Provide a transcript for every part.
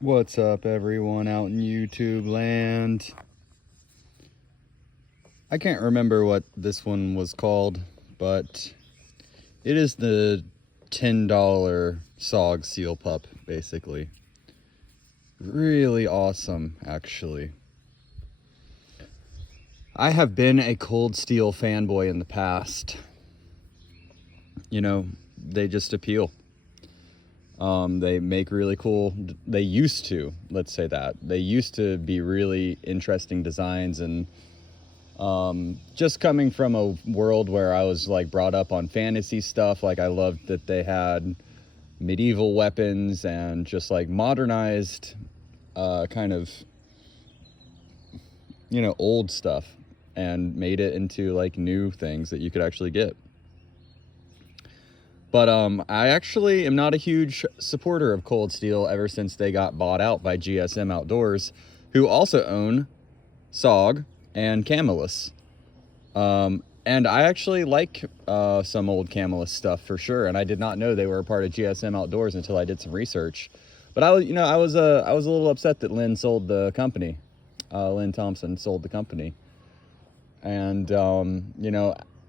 What's up, everyone out in YouTube land? I can't remember what this one was called, but it is the $10 SOG Seal Pup, basically. Really awesome, actually. I have been a Cold Steel fanboy in the past. You know, they just appeal. They make really cool, they used to, let's say that. They used to be really interesting designs, and just coming from a world where I was like brought up on fantasy stuff, like I loved that they had medieval weapons and just like modernized kind of, old stuff and made it into like new things that you could actually get. But I actually am not a huge supporter of Cold Steel ever since they got bought out by GSM Outdoors, who also own SOG and Camillus. And I actually like some old Camillus stuff for sure, and I did not know they were a part of GSM Outdoors until I did some research. But I was a little upset that Lynn sold the company. Lynn Thompson sold the company, and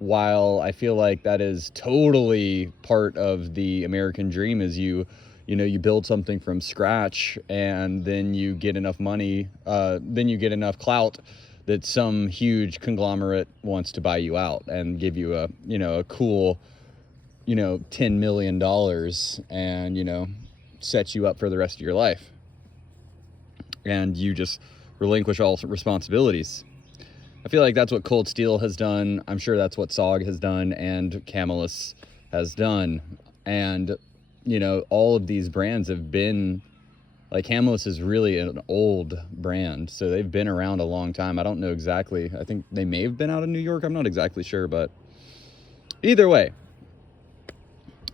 while I feel like that is totally part of the American dream, is you build something from scratch and then you get enough money, then you get enough clout that some huge conglomerate wants to buy you out and give you a cool, $10 million and, set you up for the rest of your life. And you just relinquish all responsibilities. I feel like that's what Cold Steel has done. I'm sure that's what SOG has done and Camillus has done. And, all of these brands have been, like, Camillus is really an old brand. So they've been around a long time. I don't know exactly. I think they may have been out of New York. I'm not exactly sure. But either way,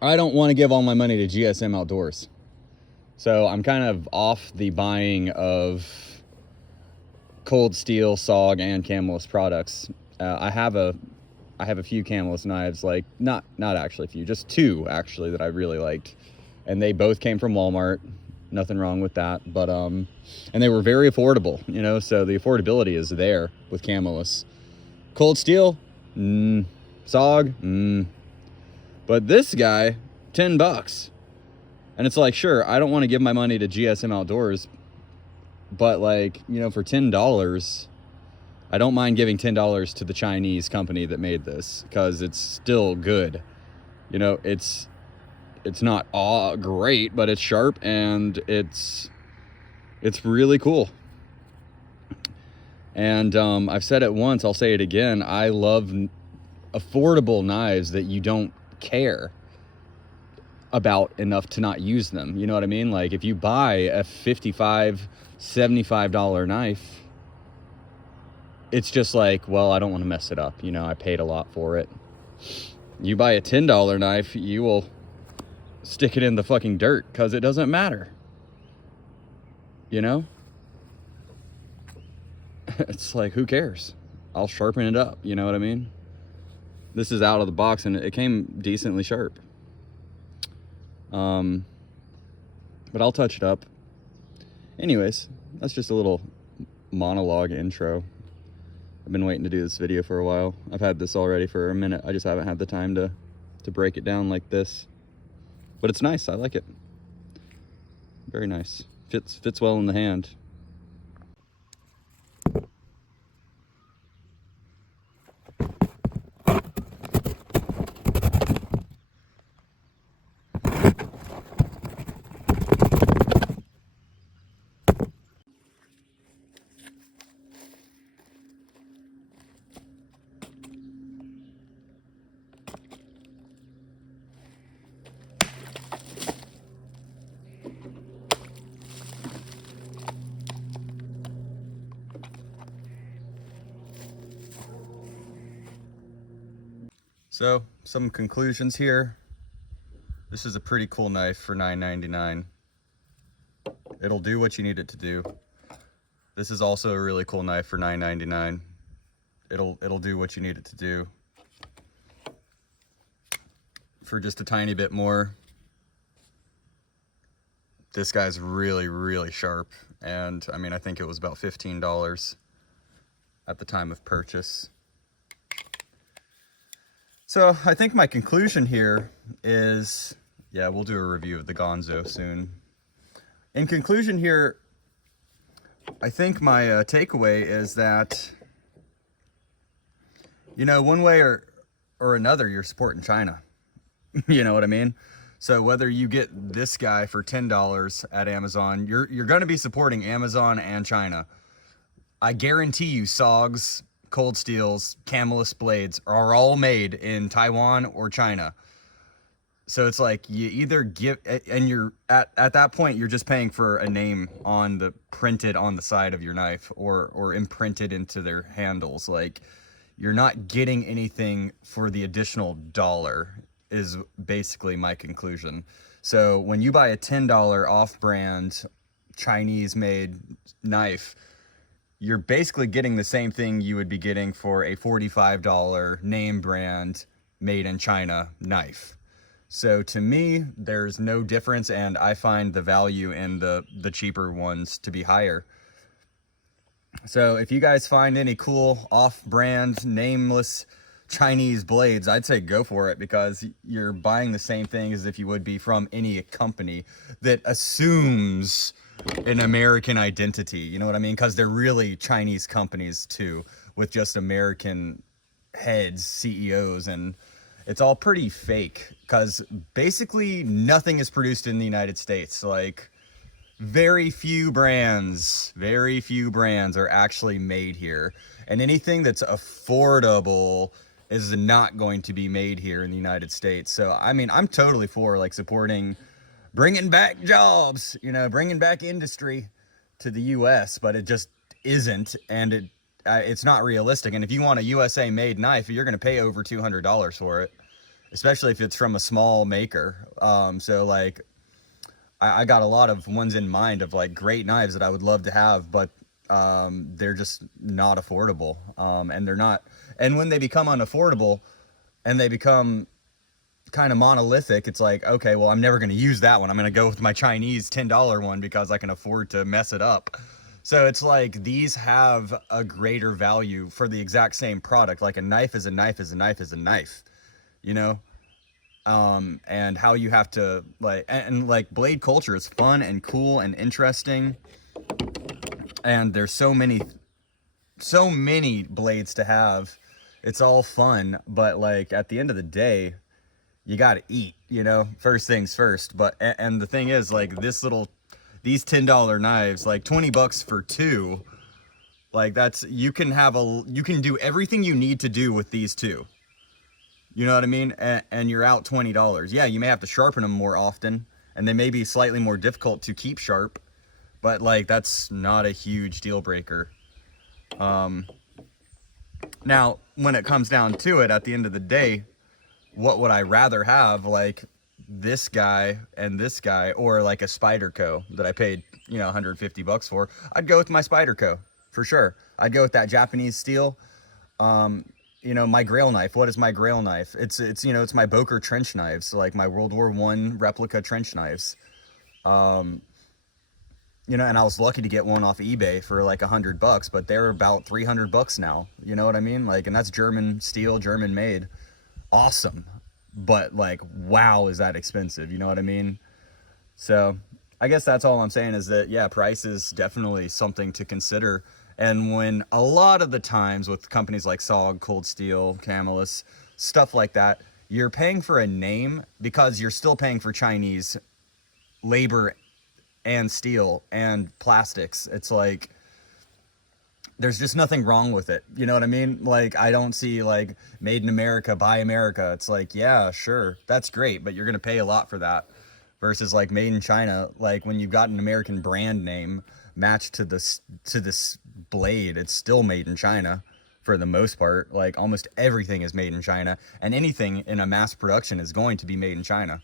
I don't want to give all my money to GSM Outdoors. So I'm kind of off the buying of Cold Steel, SOG, and Camillus products. I have a few Camillus knives, like not actually a few, just two actually that I really liked, and they both came from Walmart. Nothing wrong with that, but and they were very affordable, so the affordability is there with Camillus. Cold Steel, SOG, but this guy, $10, and it's like, sure, I don't want to give my money to GSM Outdoors. But like, for $10, I don't mind giving $10 to the Chinese company that made this, because it's still good. It's not great, but it's sharp and it's really cool. And I've said it once, I'll say it again. I love affordable knives that you don't care about enough to not use them. You know what I mean? Like, if you buy a $55, $75 knife, it's just like, well, I don't want to mess it up. I paid a lot for it. You buy a $10 knife, you will stick it in the fucking dirt because it doesn't matter. It's like, who cares? I'll sharpen it up. You know what I mean? This is out of the box and it came decently sharp. But I'll touch it up. Anyways, that's just a little monologue intro. I've been waiting to do this video for a while. I've had this already for a minute. I just haven't had the time to break it down like this. But it's nice. I like it. Very nice. Fits well in the hand. So, some conclusions here. This is a pretty cool knife for $9.99. It'll do what you need it to do. This is also a really cool knife for $9.99. It'll do what you need it to do for just a tiny bit more. this guy's really, really sharp. And I mean, I think it was about $15 at the time of purchase. So I think my conclusion here is, yeah, we'll do a review of the Gonzo soon. In conclusion here, I think my takeaway is that, you know, one way or another, you're supporting China. You know what I mean? So whether you get this guy for $10 at Amazon, you're going to be supporting Amazon and China. I guarantee you SOGs, Cold Steels, Camelus blades are all made in Taiwan or China. So it's like you either give, and you're at that point, you're just paying for a name on the printed on the side of your knife or imprinted into their handles. Like, you're not getting anything for the additional dollar is basically my conclusion. So when you buy a $10 off-brand Chinese made knife, you're basically getting the same thing you would be getting for a $45 name brand made in China knife. So to me, there's no difference, and I find the value in the cheaper ones to be higher. So if you guys find any cool off-brand nameless Chinese blades, I'd say go for it, because you're buying the same thing as if you would be from any company that assumes an American identity. You know what I mean? Because they're really Chinese companies too, with just American heads, CEOs, and it's all pretty fake, because basically nothing is produced in the United States. Like, very few brands are actually made here, and anything that's affordable is not going to be made here in the United States. So I mean, I'm totally for like supporting bringing back jobs, you know, bringing back industry to the US, but it just isn't, and it's not realistic. And if you want a USA made knife, you're going to pay over $200 for it, especially if it's from a small maker. So like, I got a lot of ones in mind of like great knives that I would love to have, but they're just not affordable. And they're not, and when they become unaffordable and they become kind of monolithic, it's like, okay, well, I'm never going to use that one. I'm going to go with my Chinese $10 one because I can afford to mess it up. So it's like, these have a greater value for the exact same product. Like, a knife is a knife is a knife is a knife, you know? And how you have to like, and like, blade culture is fun and cool and interesting. And there's so many blades to have. It's all fun, but like, at the end of the day, you got to eat, you know, first things first. But, and the thing is, like, these $10 knives, like $20 for two, like, that's, you can do everything you need to do with these two. You know what I mean? And you're out $20. Yeah, you may have to sharpen them more often, and they may be slightly more difficult to keep sharp, but like, that's not a huge deal breaker. Now, when it comes down to it, at the end of the day, what would I rather have? Like, this guy and this guy, or like a Spyderco that I paid, you know, $150 for? I'd go with my Spyderco for sure. I'd go with that Japanese steel. You know, my Grail knife. What is my Grail knife? It's you know, it's my Boker trench knives, like my World War I replica trench knives. You know, and I was lucky to get one off eBay for like $100, but they're about $300 now. You know what I mean? Like, and that's German steel, German made. Awesome. But like, wow, is that expensive? You know what I mean? So I guess that's all I'm saying, is that, yeah, price is definitely something to consider. And when a lot of the times with companies like SOG, Cold Steel, Camelus, stuff like that, you're paying for a name because you're still paying for Chinese labor and steel and plastics. It's like, there's just nothing wrong with it. You know what I mean? Like, I don't see like made in America, buy America. It's like, yeah, sure, that's great, but you're going to pay a lot for that, versus like made in China. Like, when you've got an American brand name matched to this blade, it's still made in China for the most part. Like, almost everything is made in China, and anything in a mass production is going to be made in China,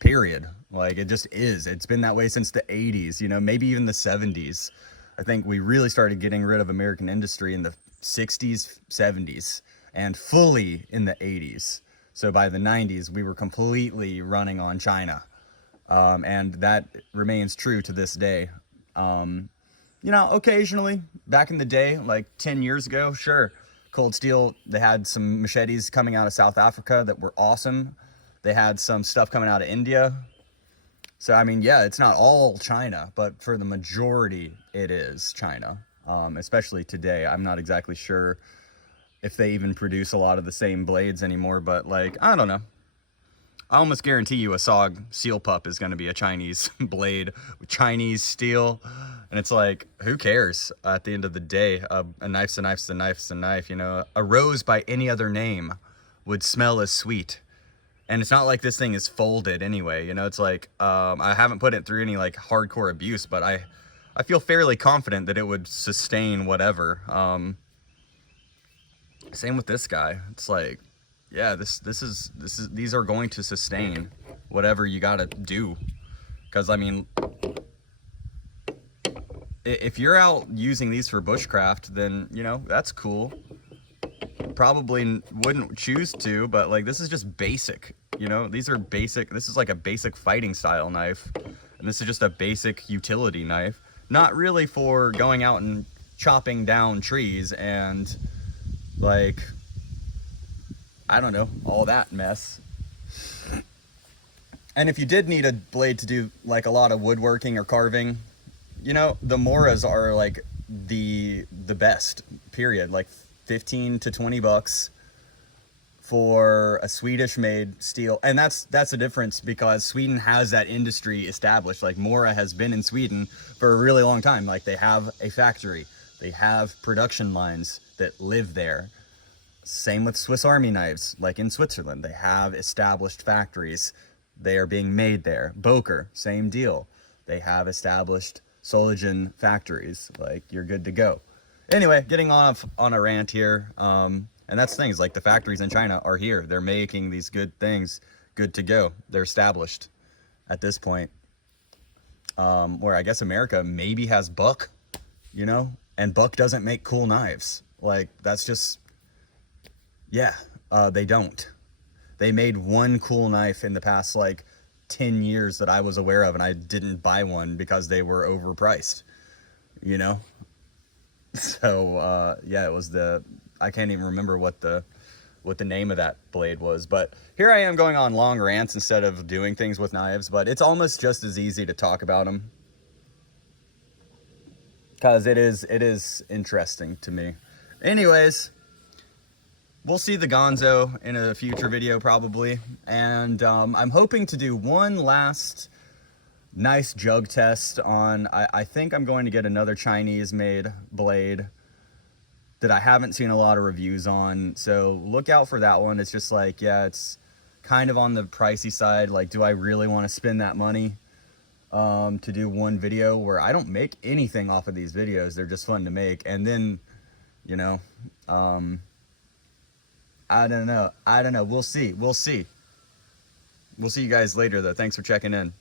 period. Like, it just is. It's been that way since the 80s, you know, maybe even the 70s. I think we really started getting rid of American industry in the 60s, 70s, and fully in the 80s. So by the 90s, we were completely running on China. And that remains true to this day. You know, occasionally, back in the day, like 10 years ago, sure, Cold Steel, they had some machetes coming out of South Africa that were awesome. They had some stuff coming out of India. So, I mean, yeah, it's not all China, but for the majority, it is China. Especially today. I'm not exactly sure if they even produce a lot of the same blades anymore, but like, I don't know. I almost guarantee you a SOG Seal Pup is going to be a Chinese blade with Chinese steel. And it's like, who cares at the end of the day? A knife's a knife's a knife's a knife, you know. A rose by any other name would smell as sweet. And it's not like this thing is folded anyway, you know. It's like, I haven't put it through any like hardcore abuse, but I feel fairly confident that it would sustain whatever. Same with this guy. It's like, yeah, these are going to sustain whatever you gotta do. Because I mean, if you're out using these for bushcraft, then you know that's cool. Probably wouldn't choose to, but like this is just basic. You know, these are basic. This is like a basic fighting style knife, and this is just a basic utility knife. Not really for going out and chopping down trees and like, I don't know, all that mess. And if you did need a blade to do like a lot of woodworking or carving, you know, the Moras are like the best, period. Like 15 to 20 bucks for a Swedish made steel. And that's the difference, because Sweden has that industry established. Like Mora has been in Sweden for a really long time. Like they have a factory, they have production lines that live there. Same with Swiss Army knives, like in Switzerland, they have established factories. They are being made there. Boker, same deal. They have established Soligen factories. Like, you're good to go. Anyway, getting off on a rant here. And that's things like the factories in China are here. They're making these good things good to go. They're established at this point. Where I guess America maybe has Buck, you know, and Buck doesn't make cool knives. Like, that's just, yeah, they don't. They made one cool knife in the past like 10 years that I was aware of, and I didn't buy one because they were overpriced, you know? So, yeah, it was I can't even remember what the name of that blade was, but here I am going on long rants instead of doing things with knives, but it's almost just as easy to talk about them, because it is interesting to me. Anyways, we'll see the Gonzo in a future video probably, and I'm hoping to do one last nice jug test on, I think I'm going to get another Chinese made blade that I haven't seen a lot of reviews on, so look out for that one. It's just like, yeah, it's kind of on the pricey side. Like, do I really want to spend that money to do one video where I don't make anything off of these videos? They're just fun to make, and then, you know, I don't know. We'll see. We'll see you guys later, though. Thanks for checking in.